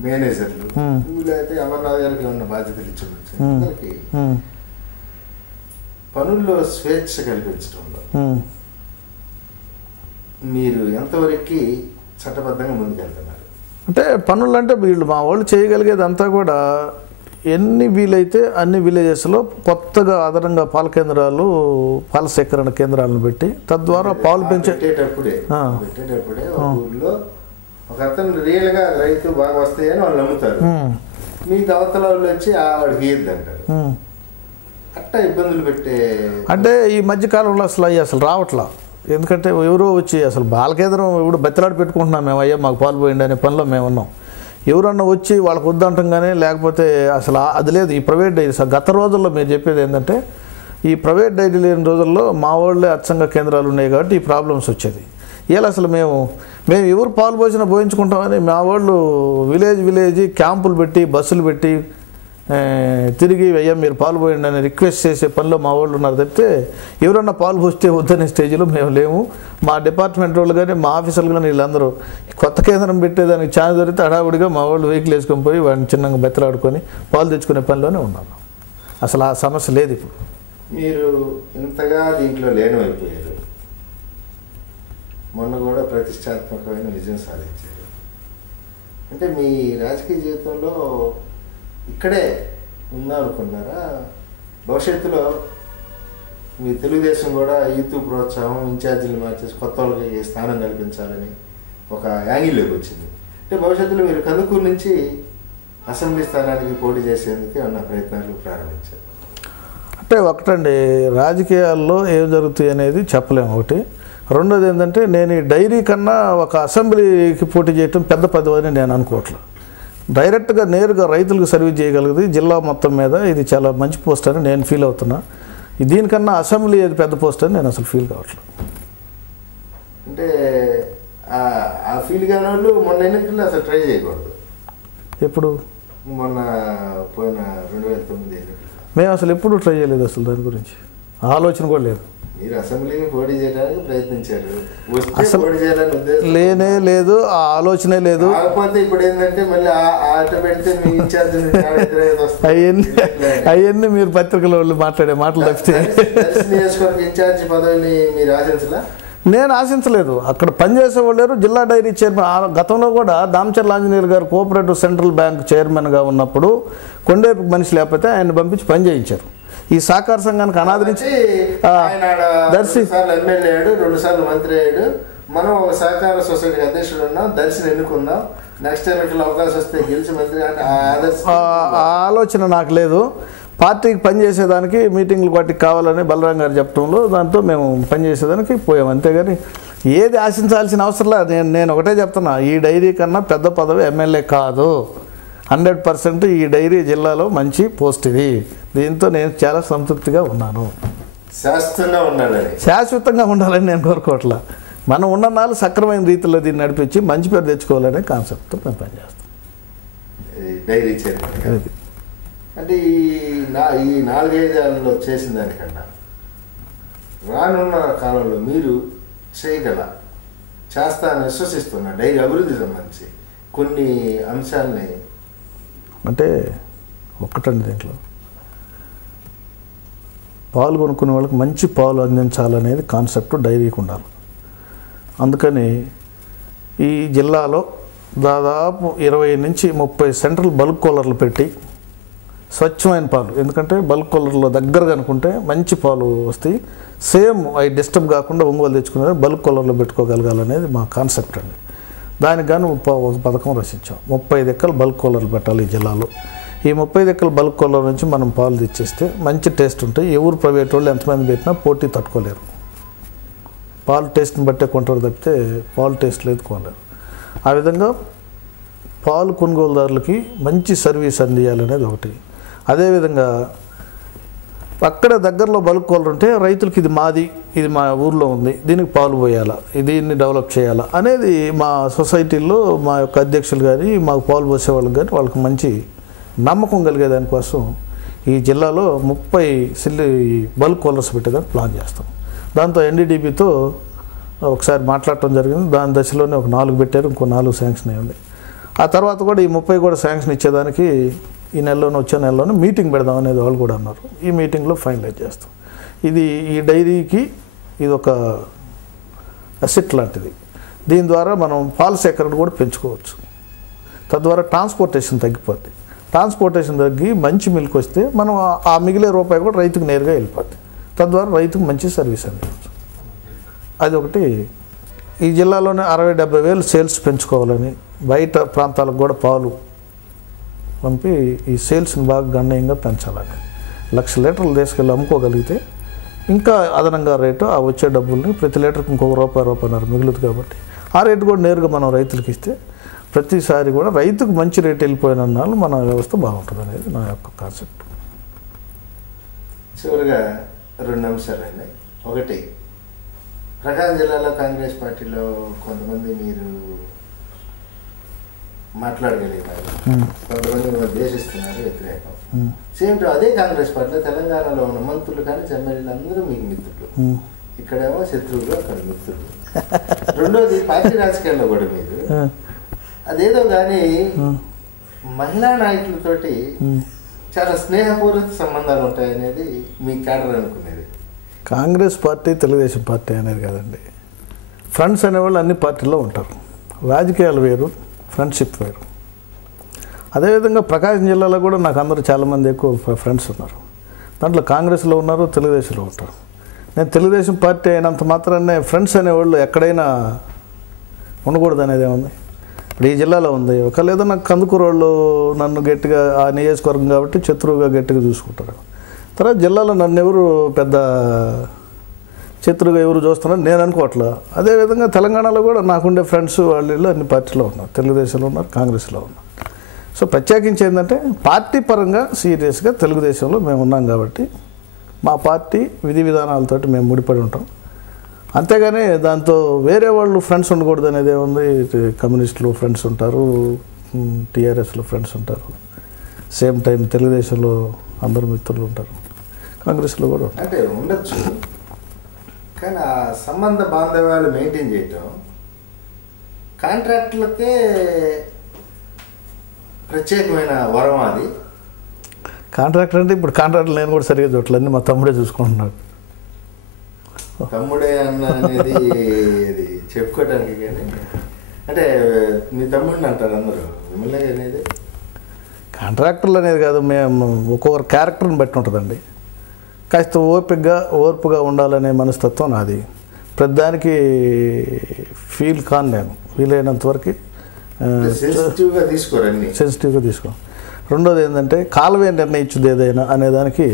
మేనేజర్లు వీళ్ళైతే అమర్నాథ్ గారికి ఉన్న బాధ్యతలు ఇచ్చి పనుల్లో స్వేచ్ఛ కల్పించడంలో మీరు ఎంతవరకు చట్టబద్ధంగా ముందుకెళ్తున్నారు? అంటే పనులు అంటే వీళ్ళు మా వాళ్ళు చేయగలిగేది అంతా కూడా ఎన్ని వీలైతే అన్ని విలేజెస్లో కొత్తగా అదనంగా పాల కేంద్రాలు, పాల సేకరణ కేంద్రాలను పెట్టి తద్వారా పాలు పెట్టేటప్పుడే ఊర్లో ఒక అతను రియల్గా రైతు బాగా వస్తాయని వాళ్ళు నమ్ముతారు. మీకు అవతల వాళ్ళు వచ్చి వాడికి ఇయ్యద్దు అంటారు. అట్టా ఇబ్బందులు పెట్టే అంటే ఈ మధ్యకాలంలో అసలు రావట్లా. ఎందుకంటే ఎవరో వచ్చి అసలు పాల కేంద్రం ఇప్పుడు బెత్తలాడి పెట్టుకుంటున్నాం మేము, అయ్యా మాకు పాలు పోయింది అనే పనిలో మేము ఉన్నాం. ఎవరన్నా వచ్చి వాళ్ళకు వద్దంటాం కానీ లేకపోతే అసలు అది లేదు. ఈ ప్రైవేట్ డైరీస్ గత రోజుల్లో మీరు చెప్పేది ఏంటంటే ఈ ప్రైవేట్ డైరీ లేని రోజుల్లో మా వాళ్ళే అచ్చంగా కేంద్రాలు ఉన్నాయి కాబట్టి ఈ ప్రాబ్లమ్స్ వచ్చేది. ఇలా అసలు మేము ఎవరు పాలు పోసినా పోయించుకుంటామని మా వాళ్ళు విలేజ్ క్యాంపులు పెట్టి బస్సులు పెట్టి తిరిగి అయ్యా మీరు పాలు పోయండి అని రిక్వెస్ట్ చేసే పనిలో మా వాళ్ళు ఉన్నారు తప్పితే ఎవరన్నా పాలు పోస్తే వద్దనే స్టేజ్లో మేము లేము. మా డిపార్ట్మెంట్ వాళ్ళు కానీ మా ఆఫీసర్లు కానీ వీళ్ళందరూ కొత్త కేంద్రం పెట్టేదానికి ఛాన్స్ దొరికితే హడావుడిగా మా వాళ్ళు వెహికల్ వేసుకొని పోయి వాడిని చిన్నగా బెత్తలాడుకొని పాలు తెచ్చుకునే పనిలోనే ఉన్నాను. అసలు ఆ సమస్య లేదు. ఇప్పుడు మీరు ఇంతగా దీంట్లో లేనమైపోయారు, మొన్న కూడా ప్రతిష్టాత్మకమైన విజయం సాధించారు. అంటే మీ రాజకీయ జీవితంలో ఇక్కడే ఉందామనుకున్నారా? భవిష్యత్తులో మీ తెలుగుదేశం కూడా యూత్ ప్రోత్సాహం, ఇన్ఛార్జీలు మార్చేసి కొత్త వాళ్ళకి స్థానం కల్పించాలని ఒక యాంగిల్లోకి వచ్చింది. అంటే భవిష్యత్తులో మీరు కందుకూరు నుంచి అసెంబ్లీ స్థానానికి పోటీ చేసేందుకు ఏమన్నా ప్రయత్నాలు ప్రారంభించారు? అంటే ఒకటండి, రాజకీయాల్లో ఏం జరుగుతాయి అనేది చెప్పలేము. ఒకటి. రెండోది ఏంటంటే నేను ఈ డైరీ కన్నా ఒక అసెంబ్లీకి పోటీ చేయటం పెద్ద పదవి అని నేను అనుకోవట్లేదు. డైరెక్ట్గా నేరుగా రైతులకు సర్వీస్ చేయగలిగేది జిల్లా మొత్తం మీద ఇది చాలా మంచి పోస్ట్ అని నేను ఫీల్ అవుతున్నా. దీనికన్నా అసెంబ్లీ ఏది పెద్ద పోస్ట్ అని నేను అసలు ఫీల్ కావట్లేదు. అంటే ఆ ఫీల్ కాని వాళ్ళు మొన్న ఎన్నికల్లో అసలు ట్రై చేయకూడదు. ఎప్పుడు? మొన్న పోయిన 2009 ఎన్నికల్లో మేము అసలు ఎప్పుడు ట్రై చేయలేదు. అసలు దాని గురించి ఆలోచన కూడా లేదు. మీరు అసెంబ్లీకి పోటీ చేయడానికి ప్రయత్నించారు, వస్తే పోటీ చేయాలని ఉద్దేశం లేనే లేదు, ఆ ఆలోచనే లేదు. కాకపోతే ఇప్పుడు ఏంటంటే మళ్ళీ ఆట పెడితే మీ ఇన్ఛార్జ్ అవన్నీ మీరు పత్రికల వాళ్ళు మాట్లాడే మాటలు తప్పితే నియోజకవర్గ ఇన్ఛార్జ్ పదవిని మీరు ఆశించలా? నేను ఆశించలేదు. అక్కడ పనిచేసేవాళ్ళు లేరు. జిల్లా డైరీ చైర్మన్ గతంలో కూడా దామచర్ల ఆంజనేయులు గారు కోఆపరేటివ్ సెంట్రల్ బ్యాంక్ చైర్మన్గా ఉన్నప్పుడు కొండేపు మనిషి లేకపోతే ఆయన పంపించి పని చేయించారు. ఈ సహకార సంఘానికి అనాది నుంచి దర్శి ఎమ్మెల్యే అయ్యాడు, 2 సార్లు మంత్రి అయ్యాడు. మనం ఒక సహకార సొసైటీ అధ్యక్షుడు ఉన్నాం, దర్శిని ఎన్నుకుందాం, నెక్స్ట్ ఎన్నికల్లో అవకాశం వస్తే గెలిచి మంత్రి అంటే ఆలోచన నాకు లేదు. పార్టీకి పనిచేసేదానికి మీటింగ్లు వాటికి కావాలని బలరాం గారు చెప్పడంలో దాంతో మేము పనిచేసేదానికి పోయాం. అంతేగాని ఏది ఆశించాల్సిన అవసరం లేదు. నేను ఒకటే చెప్తున్నా, ఈ డైరీ కన్నా పెద్ద పదవి ఎమ్మెల్యే కాదు. 100% ఈ డైరీ జిల్లాలో మంచి పోస్ట్ ఇది. దీంతో నేను చాలా సంతృప్తిగా ఉన్నాను. శాశ్వతంగా ఉండాలని నేను కోరుకోవట్లా. మనం ఉన్న నాళ్ళు సక్రమైన రీతిలో దీన్ని నడిపించి మంచి పేరు తెచ్చుకోవాలనే కాన్సెప్ట్తో మేము పనిచేస్తాం. డైరీ చైర్మన్ అంటే ఈ 4-5 ఏళ్ళలో చేసిన దానికన్నా రానున్న కాలంలో మీరు చేస్తానని విశ్వసిస్తున్నా డైరీ అభివృద్ధి సంబంధించి కొన్ని అంశాలని. అంటే ఒక్కటండి, దీంట్లో పాలు కొనుక్కునే వాళ్ళకి మంచి పాలు అందించాలనేది కాన్సెప్ట్ డైరీకి ఉండాలి. అందుకని ఈ జిల్లాలో దాదాపు 20 నుంచి 30 సెంట్రల్ బల్క్ కూలర్లు పెట్టి స్వచ్ఛమైన పాలు, ఎందుకంటే బల్క్ కూలర్లో దగ్గరగా అనుకుంటే మంచి పాలు వస్తాయి, సేమ్ అవి డిస్టర్బ్ కాకుండా ఒంగోలు తెచ్చుకునే బల్క్ కూలర్లో పెట్టుకోగలగాలనేది మా కాన్సెప్ట్ అండి. దానికి గాను ఒక పథకం రచించాం. 35 ఎక్కలు బల్క్ కూలర్లు పెట్టాలి ఈ జిల్లాలో. ఈ 35 ఎక్కల బల్క్ కూలర్ నుంచి మనం పాలు తెచ్చేస్తే మంచి టేస్ట్ ఉంటాయి. ఎవరు ప్రైవేట్ వాళ్ళు ఎంతమంది పెట్టినా పోటీ తట్టుకోలేరు. పాలు టేస్ట్ని బట్టే కొంటారు తప్పితే పాలు టేస్ట్ లేదు కొనలేరు. ఆ విధంగా పాలు కొనుగోలుదారులకి మంచి సర్వీస్ అందియాలనేది ఒకటి. అదేవిధంగా అక్కడ దగ్గరలో బల్క్ కూలర్ ఉంటే రైతులకి ఇది మాది, ఇది మా ఊర్లో ఉంది, దీనికి పాలు పోయాలా, దీన్ని డెవలప్ చేయాలా అనేది మా సొసైటీల్లో మా యొక్క అధ్యక్షులు కానీ మాకు పాలు పోసే వాళ్ళకి కానీ వాళ్ళకి మంచి నమ్మకం కలిగే దానికోసం ఈ జిల్లాలో 30 బల్క్ కూలర్స్ పెట్టేదానికి ప్లాన్ చేస్తాం. దాంతో ఎన్డీడీబీతో ఒకసారి మాట్లాడటం జరిగింది. దాని దశలోనే ఒక 4 పెట్టారు, ఇంకో 4 శాంక్షన్ అయ్యింది. ఆ తర్వాత కూడా ఈ 30 కూడా శాంక్షన్ ఇచ్చేదానికి ఈ నెలలోనే వచ్చే నెలలోనే మీటింగ్ పెడదాం అనేది వాళ్ళు కూడా అన్నారు. ఈ మీటింగ్లో ఫైనలైజ్ చేస్తాం. ఇది ఈ డైరీకి ఇది ఒక అసెట్ లాంటిది. దీని ద్వారా మనం పాల సేకరణ కూడా పెంచుకోవచ్చు. తద్వారా ట్రాన్స్పోర్టేషన్ తగ్గిపోద్ది. ట్రాన్స్పోర్టేషన్ తగ్గి మంచి మిల్క్ వస్తే మనం ఆ మిగిలే రూపాయి కూడా రైతుకు నేరుగా వెళ్ళిపోద్ది. తద్వారా రైతుకు మంచి సర్వీస్ అందించవచ్చు. అది ఒకటి. ఈ జిల్లాలోనే 60-70 వేలు సేల్స్ పెంచుకోవాలని, బయట ప్రాంతాలకు కూడా పాలు పంపి ఈ సేల్స్ని బాగా గణనీయంగా పెంచాలని, 1,00,000 లీటర్లు తీసుకెళ్ళి అమ్ముకోగలిగితే ఇంకా అదనంగా రేటు ఆ వచ్చే డబ్బుల్ని ప్రతి లీటర్కి ఇంకొక రూపాయి మిగులుతుంది. కాబట్టి ఆ రేటు కూడా నేరుగా మనం రైతులకు ఇస్తే ప్రతిసారి కూడా రైతుకు మంచి రేటు వెళ్ళిపోయిన నాళ్ళు మన వ్యవస్థ బాగుంటుంది అనేది నా యొక్క కాన్సెప్ట్. చివరిగా 2 అంశాలండి. ఒకటి, ప్రకాశం జిల్లాలో కాంగ్రెస్ పార్టీలో కొంతమంది మీరు మాట్లాడగలిగినారు, కొంతమంది ద్వేషిస్తున్నారు, వ్యతిరేకం. సేమ్ అదే కాంగ్రెస్ పార్టీలో తెలంగాణలో ఉన్న మంత్రులు కానీ ఎమ్మెల్యేలు అందరూ మీకు మిత్రులు. ఇక్కడేమో శత్రువులు, అక్కడ మిత్రులు. రెండోది, పార్టీ రాజకీయాల్లో కూడా మీరు అదేదో కానీ మహిళా నాయకులతోటి చాలా స్నేహపూర్వక సంబంధాలు ఉంటాయనేది మీ క్యాడర్ అనుకునేది. కాంగ్రెస్ పార్టీ తెలుగుదేశం పార్టీ అనేది కదండి. ఫ్రెండ్స్ అనేవాళ్ళు అన్ని పార్టీల్లో ఉంటారు. రాజకీయాలు వేరు, ఫ్రెండ్షిప్ వేరు. అదేవిధంగా ప్రకాశం జిల్లాలో కూడా నాకు అందరూ చాలామంది ఎక్కువ ఫ్రెండ్స్ ఉన్నారు. దాంట్లో కాంగ్రెస్లో ఉన్నారు, తెలుగుదేశంలో ఉంటారు. నేను తెలుగుదేశం పార్టీ అయినంత మాత్రాన్నే ఫ్రెండ్స్ అనేవాళ్ళు ఎక్కడైనా ఉండకూడదు అనేది ఏముంది. ఇప్పుడు ఈ జిల్లాలో ఉంది. ఒకవేళ ఏదో నాకు కందుకూరు వాళ్ళు నన్ను గట్టిగా ఆ నియోజకవర్గం కాబట్టి శత్రువుగా గట్టిగా చూసుకుంటారు. తర్వాత జిల్లాలో నన్ను ఎవరు పెద్ద శత్రువుగా ఎవరు చూస్తున్నారు నేను అనుకోవట్లా. అదేవిధంగా తెలంగాణలో కూడా నాకుండే ఫ్రెండ్స్ వాళ్ళు అన్ని పార్టీలో ఉన్నారు, తెలుగుదేశంలో ఉన్నారు, కాంగ్రెస్లో ఉన్నారు. సో ప్రత్యేకించి ఏంటంటే పార్టీ పరంగా సీరియస్గా తెలుగుదేశంలో మేము ఉన్నాం కాబట్టి మా పార్టీ విధి విధానాలతోటి మేము ముడిపడి ఉంటాం. అంతేగాని దాంతో వేరే వాళ్ళు ఫ్రెండ్స్ ఉండకూడదు అనేది ఏముంది. కమ్యూనిస్టులు ఫ్రెండ్స్ ఉంటారు, టీఆర్ఎస్లో ఫ్రెండ్స్ ఉంటారు, సేమ్ టైం తెలుగుదేశంలో అందరూ మిత్రులు ఉంటారు, కాంగ్రెస్లో కూడా ఉంటారు. అంటే ఉండొచ్చు, కానీ ఆ సంబంధ బాంధవ్యాలు మెయింటైన్ చేయటం కాంట్రాక్టులకే ప్రత్యేకమైన వరం. అది కాంట్రాక్టర్ అంటే ఇప్పుడు కాంట్రాక్టర్ నేను కూడా సరిగ్గా చూడలేదు, అన్నీ మా తమ్ముడే చూసుకుంటున్నాడు. తమ్ముడే అన్న అనేది ఇది చెప్పుకోవడానికి, కానీ అంటే మీ తమ్ముడిని అంటారు అందరూ, మిమ్మల్ని అనేది కాంట్రాక్టర్లు అనేది కాదు. మేము ఒక్కొక్కరు క్యారెక్టర్ని బట్టి ఉంటుందండి. కాస్త ఓర్పుగా ఉండాలనే మనస్తత్వం నాది. ప్రతిదానికి ఫీల్ కాను నేను. వీలైనంత వరకు సెన్సిటివ్గా తీసుకో. రెండోది ఏంటంటే కాలమే నిర్ణయించుది ఏదైనా అనేదానికి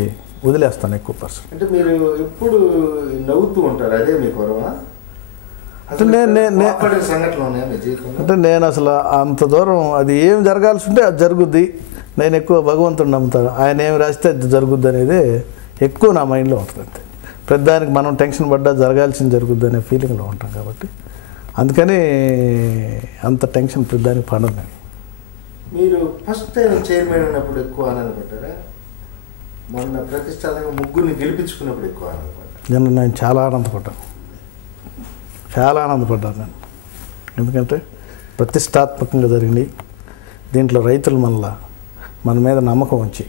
వదిలేస్తాను ఎక్కువ పర్సెంట్. అంటే మీరు ఎప్పుడు నవ్వుతూ ఉంటారు, అదే మీ కొరవా? అంటే నేను అసలు అంత దూరం అది ఏం జరగాల్సి ఉంటే అది జరుగుద్ది. నేను ఎక్కువ భగవంతుడిని నమ్ముతాను. ఆయన ఏమి రాస్తే అది జరుగుద్ది అనేది ఎక్కువ నా మైండ్లో ఉంటుంది. అంతే. ప్రతిదానికి మనం టెన్షన్ పడ్డా జరగాల్సింది జరుగుద్ది అనే ఫీలింగ్లో ఉంటాం కాబట్టి అందుకని అంత టెన్షన్ ప్రతిదానికి పడదు. మీరు ఫస్ట్ టైం చైర్మన్ ఉన్నప్పుడు ఎక్కువ ఆనందపడ్డారా? మొన్న ప్రతిష్టాత్మక ముగ్గురిని గెలిపించుకున్నప్పుడు ఎక్కువ ఆనందపడ్డారు? నేను చాలా ఆనందపడ్డాను నేను. ఎందుకంటే ప్రతిష్టాత్మకంగా జరిగినాయి. దీంట్లో రైతులు మన మీద నమ్మకం ఉంచి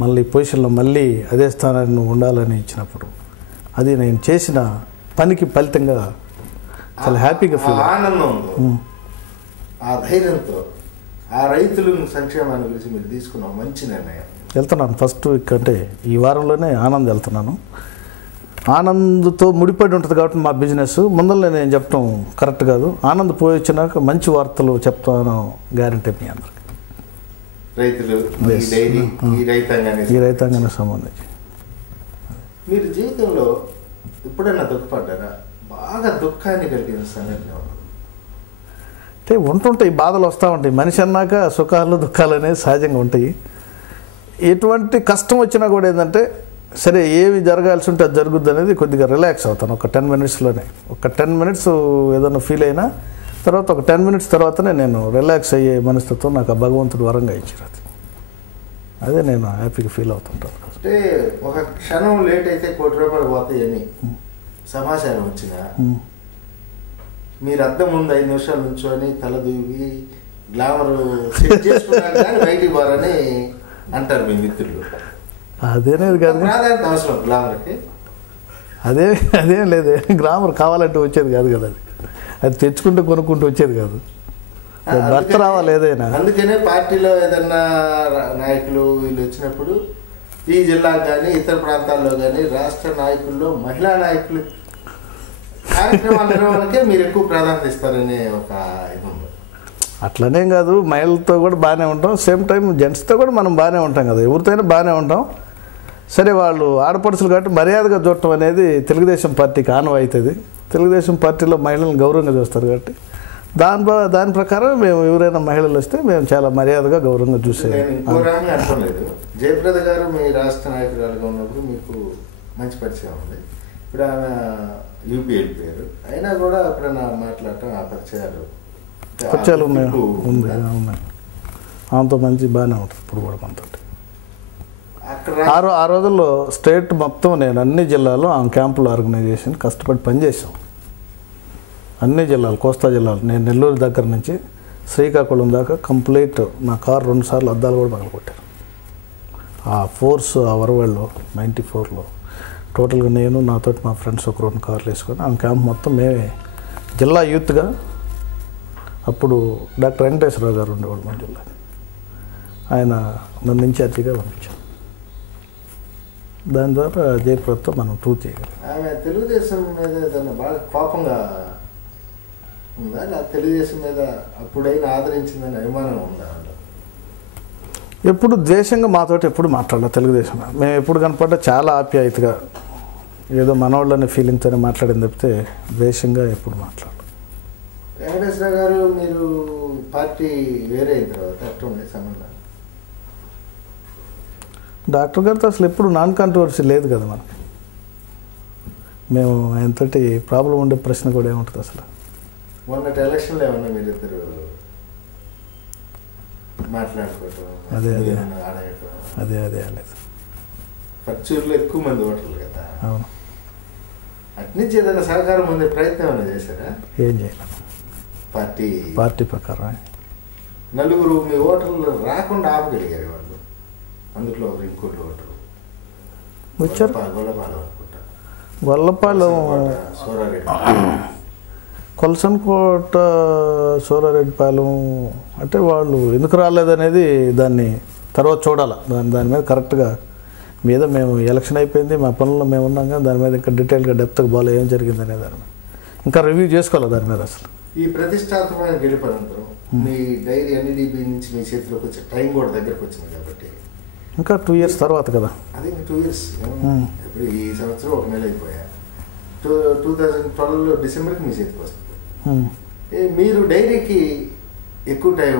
మళ్ళీ ఈ పొజిషన్లో మళ్ళీ అదే స్థానాన్ని నువ్వు ఉండాలని ఇచ్చినప్పుడు అది నేను చేసిన పనికి ఫలితంగా చాలా హ్యాపీగా ఫీల్ ఆనందంతో ఆ ధైర్యంతో ఆ రైతుల సంక్షేమాన్ని గురించి మీరు తీసుకున్న మంచి నిర్ణయం. వెళ్తున్నాను ఫస్ట్ అంటే ఈ వారంలోనే ఆనంద్ వెళ్తున్నాను. ఆనంద్తో ముడిపడి ఉంటుంది కాబట్టి మా బిజినెస్ ముందరనే నేను చెప్పడం కరెక్ట్ కాదు. ఆనంద్ పోయి వచ్చినాక మంచి వార్తలు చెప్తాను గ్యారంటీ మీ అందరికి. రైతులు ఈ రైతాంగానికి సంబంధించి మీరు జీవితంలో ఎప్పుడైనా దుఃఖపడ్డారా? బాగా దుఃఖాన్ని కలిగిన సంఘటన అంటే ఉంటుంటాయి, బాధలు వస్తూ ఉంటాయి. మనిషి అన్నాక సుఖాలు దుఃఖాలు అనేవి సహజంగా ఉంటాయి. ఎటువంటి కష్టం వచ్చినా కూడా ఏంటంటే సరే ఏమి జరగాల్సి ఉంటే అది జరుగుద్ది అనేది కొద్దిగా రిలాక్స్ అవుతాను ఒక 10 మినిట్స్లోనే. ఒక 10 మినిట్స్ ఏదైనా ఫీల్ అయినా తర్వాత ఒక 10 మినిట్స్ తర్వాతనే నేను రిలాక్స్ అయ్యే మనస్తత్వం నాకు ఆ భగవంతుడు వరంగా ఇచ్చారు. అదే నేను హ్యాపీగా ఫీల్ అవుతుంటాను. అంటే ఒక క్షణం లేట్ అయితే ₹1,00,00,000 పోతాయని సమాచారం వచ్చినా మీరు అద్దం ముందు 5 నిమిషాలు నుంచొని తల దూవి గ్లామర్ సెట్ చేసుకున్నారు కానీ బయటికి పోరని అంటారు మీ మిత్రులు. అదేనేది కాదు, ప్రాధాన్యత అవసరం గ్లామర్కి. అదేం లేదే. గ్లామర్ కావాలంటే వచ్చేది కాదు కదా, అది తెచ్చుకుంటే కొనుక్కుంటూ వచ్చేది కాదు. భర్త రావాలి ఏదైనా. అందుకనే పార్టీలో ఏదన్నా నాయకులు వీళ్ళు వచ్చినప్పుడు ఈ జిల్లాకు కానీ ఇతర ప్రాంతాల్లో కానీ రాష్ట్ర నాయకుల్లో మహిళా నాయకులు కార్యక్రమాల నిర్వహణకే మీరు ఎక్కువ ప్రాధాన్యత ఇస్తారనే ఒక ఇది ఉంది. అట్లనేం కాదు, మహిళలతో కూడా బాగానే ఉంటాం, సేమ్ టైం జెంట్స్తో కూడా మనం బాగానే ఉంటాం కదా, ఎవరితోనే బాగానే ఉంటాం. సరే వాళ్ళు ఆడపడుచులు కాబట్టి మర్యాదగా చూడటం అనేది తెలుగుదేశం పార్టీకి ఆనవాయితీ. తెలుగుదేశం పార్టీలో మహిళలను గౌరవంగా చూస్తారు కాబట్టి దాని ప్రకారం మేము ఎవరైనా మహిళలు వస్తే మేము చాలా మర్యాదగా గౌరవంగా చూసే. నేను ఇంకో రకంగా అనుకోలేదు. జయప్రద గారు మీ రాష్ట్ర నాయకురాలుగా ఉన్నప్పుడు మీకు మంచి పరిచయం ఉంది. ఇప్పుడు ఆమె యూపీ వెళ్ళిపోయారు, అయినా కూడా ఎప్పుడైనా మాట్లాడటం ఆ పరిచయాలు ఉన్నాయి. ఆమెతో మంచి బాగానే ఉంటుంది ఇప్పుడు కూడా మనతో. ఆ రోజుల్లో స్టేట్ మొత్తం నేను అన్ని జిల్లాల్లో ఆమె క్యాంపుల ఆర్గనైజేషన్ కష్టపడి పనిచేసాం. అన్ని జిల్లాలు, కోస్తా జిల్లాలు, నేను నెల్లూరు దగ్గర నుంచి శ్రీకాకుళం దాకా కంప్లీట్ నా కారు 2 సార్లు అద్దాలు కూడా పగలగొట్టారు. ఆ ఫోర్స్ ఆ వరవల్లో 94లో టోటల్గా నేను నాతోటి మా ఫ్రెండ్స్ ఒక 2 కార్లు వేసుకొని ఆ క్యాంప్ మొత్తం మేమే జిల్లా యూత్గా. అప్పుడు డాక్టర్ వెంకటేశ్వరరావు గారు ఉండేవాడు మన జిల్లా, ఆయన నన్ను ఇన్ఛార్జిగా పంపించాను. దాని ద్వారా జయప్రదతో మనం టూర్ చేయగలం. ఆమె తెలుగుదేశం మీద ఏదన్నా బాగా కోపంగా ఉందా, తెలుగుదేశం మీద అప్పుడైనా ఆదరించిందని అభిమానం ఉందా? ఎప్పుడు ద్వేషంగా మాతోటి ఎప్పుడు మాట్లాడాలి తెలుగుదేశం. మేము ఎప్పుడు కనపడ్డా చాలా ఆప్యాయతగా ఏదో మనవాళ్ళని ఫీలింగ్తోనే మాట్లాడింది తప్పితే ద్వేషంగా ఎప్పుడు మాట్లాడాలి. వెంకటేశ్వర గారు మీరు పార్టీ వేరే అయిన తర్వాత ఎట్లుండే సంబంధం? డాక్టర్ గారితో అసలు ఎప్పుడు నాన్ కాంట్రవర్సీ లేదు కదా మనకి. మేము ఆయనతోటి ప్రాబ్లం ఉండే ప్రశ్న కూడా ఏముంటుంది అసలు. మొన్నటి ఎలక్షన్లో ఏమన్నా మీరిద్దరు మాట్లాడుకోవటం అదే లేదు. పచ్చూరులో ఎక్కువ మంది ఓటర్లు కదా. అవును. అట్నుంచి ఏదైనా సహకారం పొందే ప్రయత్నం ఏమైనా చేశారా? ఏం చేయలేదు. పార్టీ ప్రకారం నలుగురు మీ ఓటర్లు రాకుండా ఆపగలిగారు వాళ్ళు. అందులో ఇంకోటి ఓటరు వచ్చారు. గొల్లపాలెం కొలసన్కోట సూరారెడ్డిపాలెం అంటే వాళ్ళు ఎందుకు రాలేదనేది దాన్ని తర్వాత చూడాలి. దాని మీద కరెక్ట్గా మీద మేము ఎలక్షన్ అయిపోయింది, మా పనుల్లో మేము ఉన్నాం కానీ దాని మీద ఇంకా డీటెయిల్గా డెప్త్గా బాగా ఏం జరిగిందనే దాని మీద ఇంకా రివ్యూ చేసుకోవాలి దాని మీద. అసలు ఈ ప్రతిష్టాత్మకమైన గెలుపనంతరం మీ డైరీ ఎన్డీడీబీ నుంచి మీ చేతిలోకి వచ్చే టైం కూడా దగ్గరకు వచ్చింది కాబట్టి ఇంకా 2 years తర్వాత కదా. అది 2 years. ఇప్పుడు ఈ సంవత్సరం 1 నెల అయిపోయా. 2012 డిసెంబర్కి మీ చేతికి వస్తుంది. మీరు డైరీకి ఎక్కువ టైం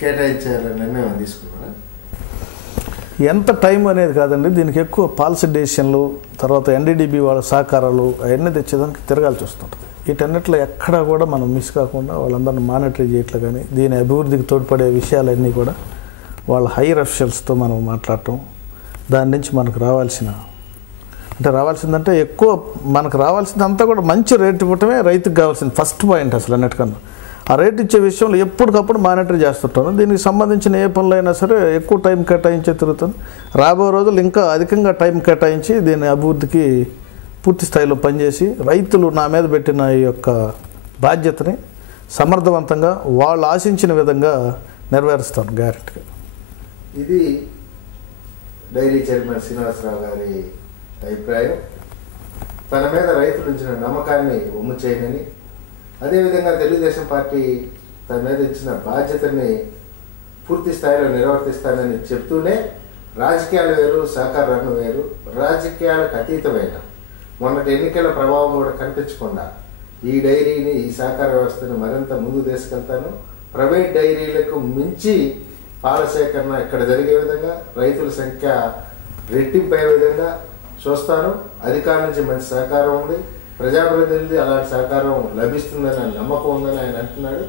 కేటాయించాలని నిర్ణయం తీసుకున్నారా? ఎంత టైం అనేది కాదండి, దీనికి ఎక్కువ పాలసీ డెసిషన్లు, తర్వాత ఎన్డీడీబీ వాళ్ళ సహకారాలు అవన్నీ తెచ్చేదానికి తిరగాల్సి వస్తుంటుంది. వీటన్నిటిలో ఎక్కడా కూడా మనం మిస్ కాకుండా వాళ్ళందరినీ మానిటర్ చేయట్లు కానీ దీని అభివృద్ధికి తోడ్పడే విషయాలన్నీ కూడా వాళ్ళ హైయర్ అఫీషియల్స్తో మనం మాట్లాడటం, దాని నుంచి మనకు రావాల్సిందంటే ఎక్కువ మనకు రావాల్సిందంతా కూడా మంచి రేటు ఇవ్వటమే రైతుకు కావాల్సింది ఫస్ట్ పాయింట్. అసలు అన్నిటికన్నా ఆ రేట్ ఇచ్చే విషయంలో ఎప్పటికప్పుడు మానిటర్ చేస్తుంటాను. దీనికి సంబంధించిన ఏ పనులైనా సరే ఎక్కువ టైం కేటాయించే తిరుగుతుంది. రాబోయే రోజులు ఇంకా అధికంగా టైం కేటాయించి దీని అభివృద్ధికి పూర్తి స్థాయిలో పనిచేసి రైతులు నా మీద పెట్టిన ఈ యొక్క బాధ్యతని సమర్థవంతంగా వాళ్ళు ఆశించిన విధంగా నెరవేరుస్తాను గ్యారెంటీగా. ఇది డైరీ చైర్మన్ శ్రీనివాసరావు గారి అభిప్రాయం. తన మీద రైతులు ఉంచిన నమ్మకాన్ని ఒమ్ము చేయనని, అదేవిధంగా తెలుగుదేశం పార్టీ తన మీద ఇచ్చిన బాధ్యతని పూర్తి స్థాయిలో నిర్వర్తిస్తానని చెప్తూనే రాజకీయాలు వేరు, సహకార రంగం వేరు, రాజకీయాలకు అతీతమైన మొన్నటి ఎన్నికల ప్రభావం కూడా కనిపించకుండా ఈ డైరీని, ఈ సహకార వ్యవస్థను మరింత ముందుకు తీసుకెళ్తాను. ప్రైవేట్ డైరీలకు మించి పాల సేకరణ ఇక్కడ జరిగే విధంగా, రైతుల సంఖ్య రెట్టింపు అయ్యే విధంగా చూస్తాను. అధికారుల నుంచి మంచి సహకారం ఉంది, ప్రజాప్రతినిధి అలాంటి సహకారం లభిస్తుందని నమ్మకం ఉందని ఆయన అంటున్నాడు.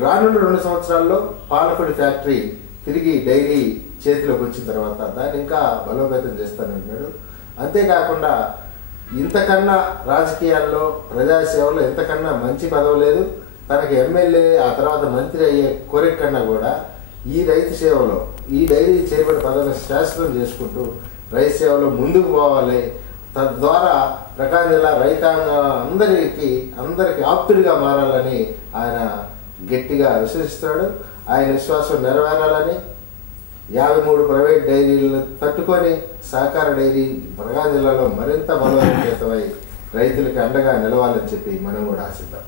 రానున్న 2 సంవత్సరాల్లో పాలపొడి ఫ్యాక్టరీ తిరిగి డైరీ చేతిలోకి వచ్చిన తర్వాత దాన్ని ఇంకా బలోపేతం చేస్తానంటున్నాడు. అంతేకాకుండా ఇంతకన్నా రాజకీయాల్లో, ప్రజాసేవలో ఇంతకన్నా మంచి పదవి లేదు. తనకి ఎమ్మెల్యే, ఆ తర్వాత మంత్రి అయ్యే కోరిక కన్నా కూడా ఈ రైతు సేవలో, ఈ డైరీ చేయబడి పదవిని శాశ్వతం చేసుకుంటూ రైతు సేవలో ముందుకు పోవాలి. తద్వారా ప్రకాశం జిల్లా రైతాంగం అందరికీ ఆప్తుడిగా మారాలని ఆయన గట్టిగా విశ్వసిస్తున్నాడు. ఆయన విశ్వాసం నెరవేరాలని 53 ప్రైవేట్ డైరీలను తట్టుకొని సహకార డైరీ ప్రకాశం జిల్లాలో మరింత బలోపేతమై రైతులకి అండగా నిలవాలని చెప్పి మనం కూడా ఆశిద్దాం.